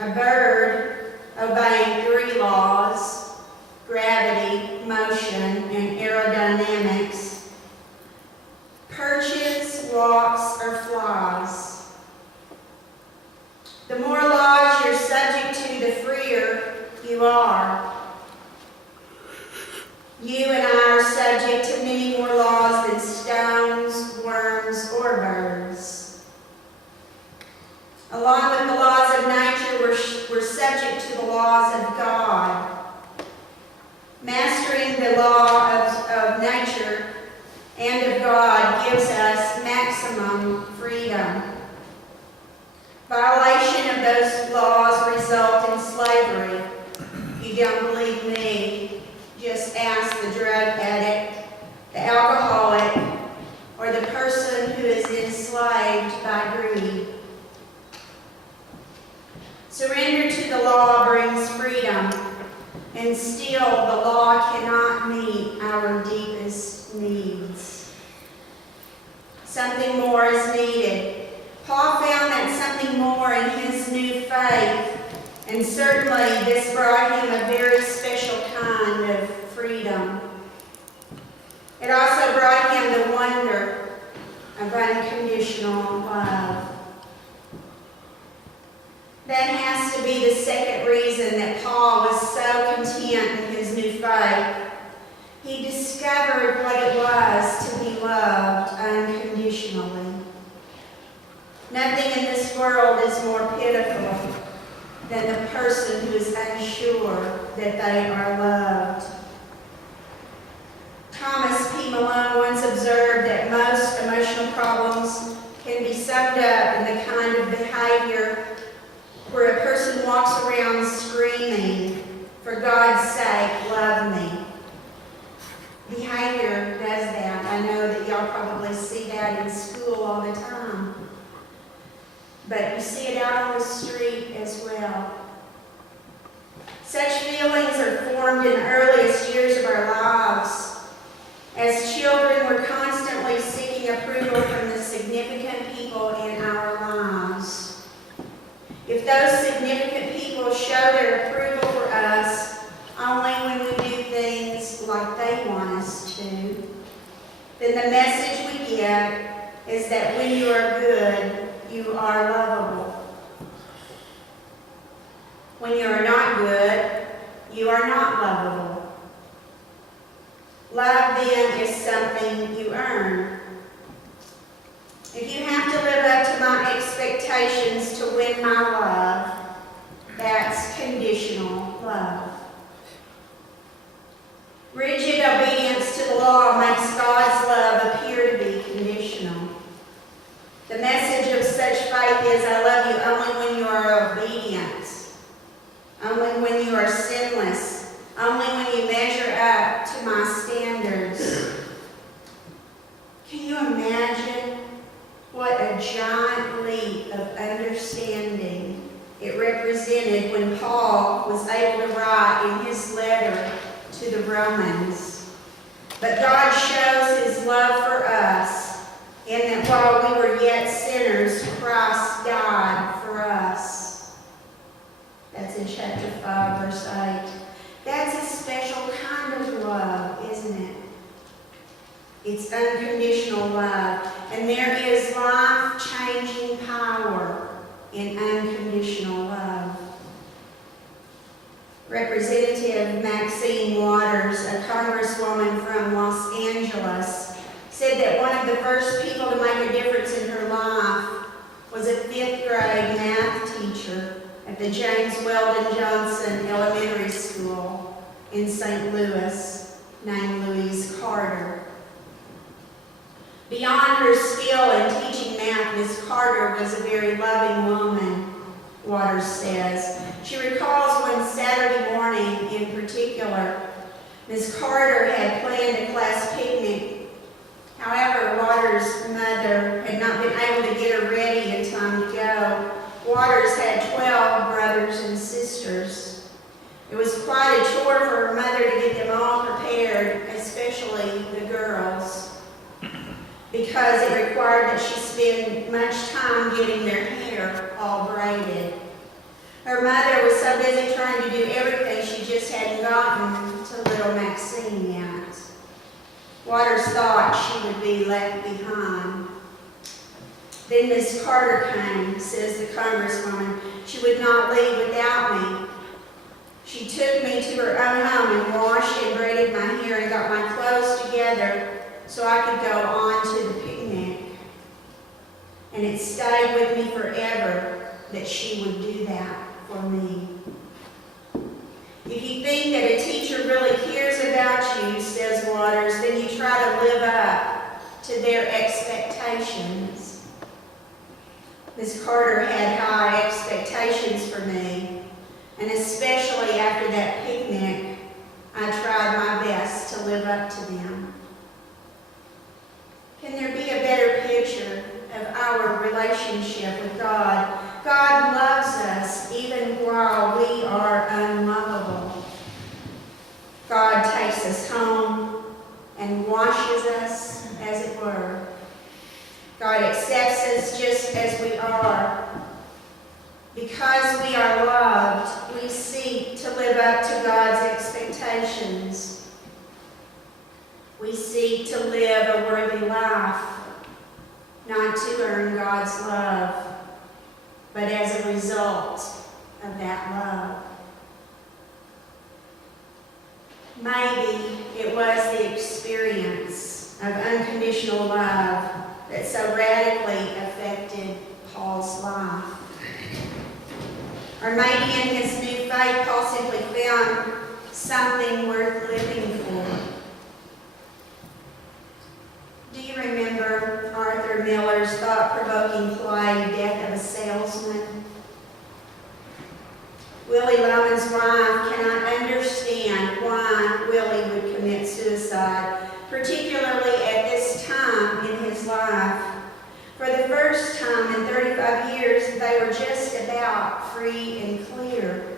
A bird obeying 3 laws: gravity, motion, and aerodynamics, perches, walks, or flies. The more laws you're subject to, the freer you are. You and I are subject to many more laws than stones, worms, or birds. Along with the laws of nature, we're subject to the laws of God. Mastering the law of nature and of God gives us maximum freedom. Violation of those laws result in slavery. If you don't believe me, just ask the drug addict, the alcoholic, or the person who is enslaved by greed. Surrender to the law brings freedom, and still the law cannot meet our deepest needs. Something more is needed. Paul found that something more in his new faith, and certainly this brought him a very special kind of freedom. It also brought him the wonder of unconditional love. That has to be the second reason that Paul was so content in his new faith. He discovered what it was to be loved unconditionally. Nothing in this world is more pitiful than the person who is unsure that they are loved. Thomas P. Malone once observed that most emotional problems can be summed up in the kind of behavior where a person walks around screaming, "For God's sake, love me." Behavior does that. I know that y'all probably see that in school all the time. But you see it out on the street as well. Such feelings are formed in the earliest years of our lives. As children, we're constantly seeking approval from the significant people in our lives. If those significant people show their approval for us only when we do things like they want us to, then the message we get is that when you are good, you are lovable. When you are not good, you are not lovable. Love then is something you earn. If you have to live up to my expectations to win my love, that's conditional love. Rigid obedience to the law makes God's love appear to be conditional. The message of such faith is, I love you only when you are obedient, only when you are sinless, only when you measure up to my standards. Can you imagine what a giant leap of understanding it represented when Paul was able to write in his letter to the Romans? But God shows his love for us in that while we were yet sinners, Christ died for us. That's in chapter 5, verse 8. That's a special kind of love, isn't it? It's unconditional love. And there is life-changing power in unconditional love. Representative Maxine Waters, a congresswoman from Los Angeles, said that one of the first people to make a difference in her life was a 5th grade math teacher at the James Weldon Johnson Elementary School in St. Louis named Louise Carter. Beyond her skill in teaching math, Miss Carter was a very loving woman, Waters says. She recalls one Saturday morning in particular. Miss Carter had planned a class picnic. However, Waters' mother had not been able to get her ready in time to go. Waters had 12 brothers and sisters. It was quite a chore for her mother to get them all prepared, especially the girls, because it required that she spend much time getting their hair all braided. Her mother was so busy trying to do everything, she just hadn't gotten to little Maxine yet. Waters thought she would be left behind. Then Miss Carter came, says the congresswoman. She would not leave without me. She took me to her own home and washed and braided my hair and got my clothes together so I could go on to the picnic. And it stayed with me forever that she would do that for me. If you think that a teacher really cares about you, says Waters, then you try to live up to their expectations. Miss Carter had high expectations for me, and especially after that picnic, I tried my best to live up to them. Can there be a better picture of our relationship with God? God loves us even while we are unlovable. God takes us home and washes us, as it were. God accepts us just as we are. Because we are loved, we seek to live up to God's expectations. We seek to live a worthy life, not to earn God's love, but as a result of that love. Maybe it was the experience of unconditional love that so radically affected Paul's life. Or maybe in his new faith, Paul simply found something worth living for. Do you remember Arthur Miller's thought-provoking play, Death of a Salesman? Willie Loman's wife cannot understand why Willie would commit suicide, particularly at this time in his life. For the first time in 35 years, they were just about free and clear.